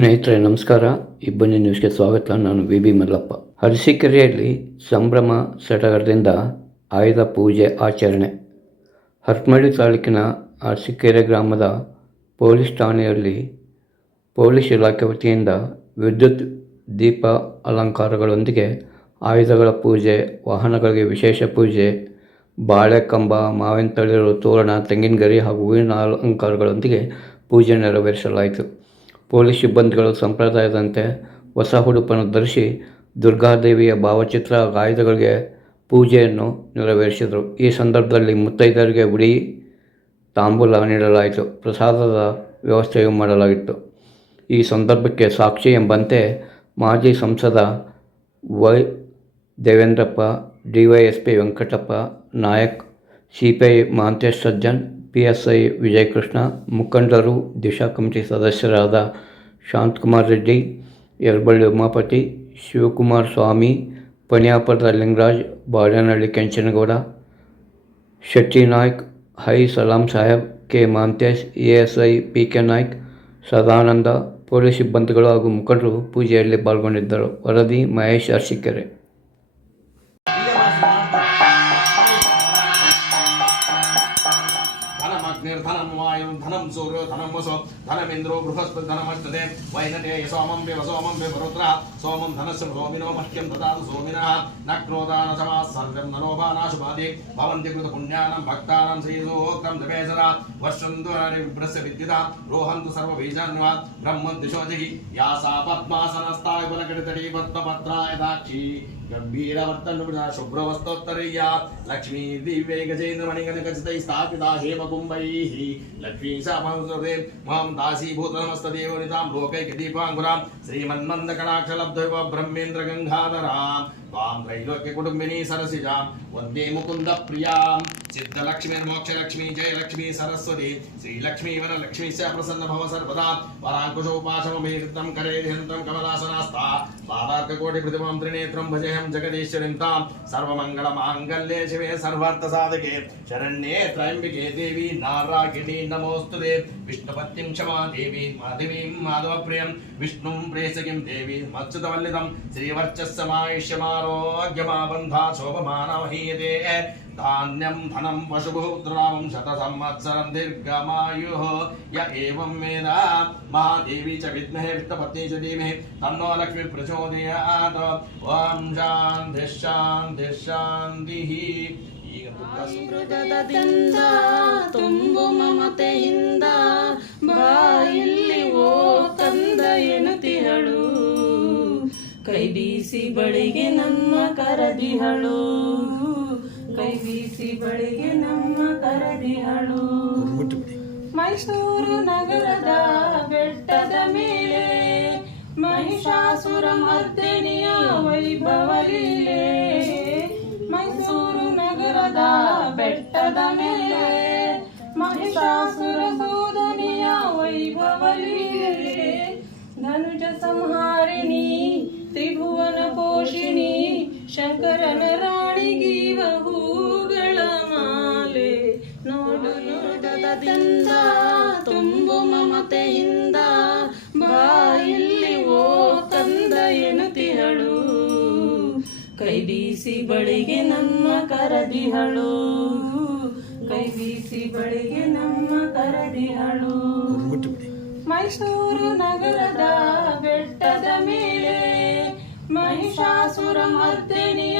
ಸ್ನೇಹಿತರೆ, ನಮಸ್ಕಾರ. ಇಬ್ಬನಿ ನ್ಯೂಸ್ಗೆ ಸ್ವಾಗತ. ನಾನು ವಿ. ಬಿ. ಮಲ್ಲಪ್ಪ. ಅರಸೀಕೆರೆಯಲ್ಲಿ ಸಂಭ್ರಮ ಸಡಗರದಿಂದ ಆಯುಧ ಪೂಜೆ ಆಚರಣೆ. ಹರಪನಹಳ್ಳಿ ತಾಲೂಕಿನ ಅರಸೀಕೆರೆ ಗ್ರಾಮದ ಪೊಲೀಸ್ ಠಾಣೆಯಲ್ಲಿ ಪೊಲೀಸ್ ಇಲಾಖೆ ವತಿಯಿಂದ ವಿದ್ಯುತ್, ದೀಪ ಅಲಂಕಾರಗಳೊಂದಿಗೆ ಆಯುಧಗಳ ಪೂಜೆ, ವಾಹನಗಳಿಗೆ ವಿಶೇಷ ಪೂಜೆ ಬಾಳೆಕಂಬ ಮಾವಿನ ತಳಿರು, ತೋರಣ ತೆಂಗಿನ ಗರಿ ಹಾಗೂ ಹೂವಿನ ಅಲಂಕಾರಗಳೊಂದಿಗೆ ಪೂಜೆ ನೆರವೇರಿಸಲಾಯಿತು. ಪೊಲೀಸ್ ಸಿಬ್ಬಂದಿಗಳು ಸಂಪ್ರದಾಯದಂತೆ ಹೊಸ ಉಡುಪನ್ನು ಧರಿಸಿ ದುರ್ಗಾದೇವಿಯ ಭಾವಚಿತ್ರ ಆಯುಧಗಳಿಗೆ ಪೂಜೆಯನ್ನು ನೆರವೇರಿಸಿದರು. ಈ ಸಂದರ್ಭದಲ್ಲಿ ಮುತ್ತೈದರಿಗೆ ಉಡಿ ತಾಂಬೂಲ ನೀಡಲಾಯಿತು. ಪ್ರಸಾದದ ವ್ಯವಸ್ಥೆಯೂ ಮಾಡಲಾಗಿತ್ತು. ಈ ಸಂದರ್ಭಕ್ಕೆ ಸಾಕ್ಷಿ ಎಂಬಂತೆ ಮಾಜಿ ಸಂಸದ Y Devendrappa D Y S P Venkatappa Nayak C P I Mahantesh Sajjan P S I Vijayakrishna, ಮುಖಂಡರು, ದಿಶಾ ಕಮಿಟಿ ಸದಸ್ಯರಾದ Shanthakumar Reddy, Yaraballi Umapathi, Shivakumar Swamy ಪಣಿಯಾಪುರದ Lingaraj Badenahalli Kenchanagowda, Shetty Naik, Hai Salam Saheb, K Mantesh A S I P K Naik, Sadananda, police ಸಿಬ್ಬಂದಿಗಳು ಹಾಗೂ ಮುಖಂಡರು ಪೂಜೆಯಲ್ಲಿ ಪಾಲ್ಗೊಂಡಿದ್ದರು. ವರದಿ ಮಹೇಶ್ ಅರಸೀಕೆರೆ. అగ్నిర్ధనం వాయుం ధనం సూర్యో ధనం వసో ధనమింద్రో బృహస్పతి ధనమస్తదే వైనటే సోమం వివ సోమం వివ రుద్ర సోమం ధనస్సు సోమినో మహ్యం దదాతు సోమిన న సమా సర్వం నరోపానాశుభాది భవంతి కృత పుణ్యానం భక్తానం శ్రీసూక్తం జపేసరా వర్షంతు విభ్రస్య విద్యుత రోహంతు సర్వ బీజాన్వా బ్రహ్మ దిశోజగి యా సా పద్మాసనస్థాయ కులకటితడి పద్మపత్రాయ దాక్షి గంభీరవర్తనుడ శుభ్రవస్తోత్తరయ్యా లక్ష్మీ దివ్యై గజేంద్రమణిగణకచితై స్థాపిత హేమ కుంభై श्रीः लक्ष्मीं श्यामासुरे माँ दासीभूतनमस्तदेवनितां लोकैकदीपाङ्कुरां। श्रीमन्मन्दकणाक्षलब्धैव ब्रह्मेन्द्रगङ्गाधराम् త్వాం త్రైలోక్య కుటుంబిని సరసిజాం వందే ముకుంద ప్రియాం సిద్ధలక్ష్మీర్మోక్షలక్ష్మీ జయలక్ష్మీ సరస్వతి శ్రీలక్ష్మీ వరలక్ష్మీ స ప్రసన్న భవ సర్వదా వరాంకుశోపాశమీర్తం కరే ధ్యంతం కమలాసనాస్తా పాదార్కకోటి ప్రతిమాం త్రినేత్రం భజేహం జగదీశ్వరిం తాం సర్వమంగళ మాంగళ్యే శివే సర్వార్థ సాధకే శరణ్యే త్రయంబికే దేవి నారాయణి నమోస్తుతే విష్ణుపత్యం క్షమా దేవి మాధవీం आरोग्यमाबन्धा शोभमानमहीयते धान्यं, धनं वशुभूद्रावं शतसंवत्सरं दीर्घमायुः। य एवं वेद, महादेवी च विद्महे, वित्तपत्नी च धीमहि। तन्नो लक्ष्मी प्रचोदयात्। ॐ शान्तिः शान्तिः शान्तिः। ಈಗ ತುಂಬ ಮಮತೆಯಿಂದ ಬಳಿಗೆ ನಮ್ಮ ಕರದಿಹಳು ಕೈ ಬೀಸಿ ಬಳಿಗೆ ನಮ್ಮ ಕರದಿಹಳು ಮೈಸೂರು ನಗರದ ಬೆಟ್ಟದ ಮೇಲೆ ಮಹಿಷಾಸುರ ಮರ್ದಿನಿಯ ವೈಭವ ಲೀಲೆ ಮೈಸೂರು ನಗರದ ಬೆಟ್ಟದ ಮೇಲೆ ಮಹಿಷಾಸುರ ಶಂಕರನ ರಾಣಿಗೀವ ಹೂಗಳ ಮಾಲೆ. ನೋಡು ನೋಡದಿಂದ ತುಂಬು ಮಮತೆಯಿಂದ. ಬಾಯಿಲ್ಲಿ ಓ ಕಂದ ಎಣತಿಹಳು ಕೈ ಬೀಸಿ ಬಳಿಗೆ ನಮ್ಮ ಕರದಿಹಳು. ಕೈ ಬೀಸಿ ಬಳಿಗೆ ನಮ್ಮ ಕರದಿಹಳು. ಮೈಸೂರು ನಗರದ ಬೆಟ್ಟದ ಮೇಲೆ சுரமர்த்தினிய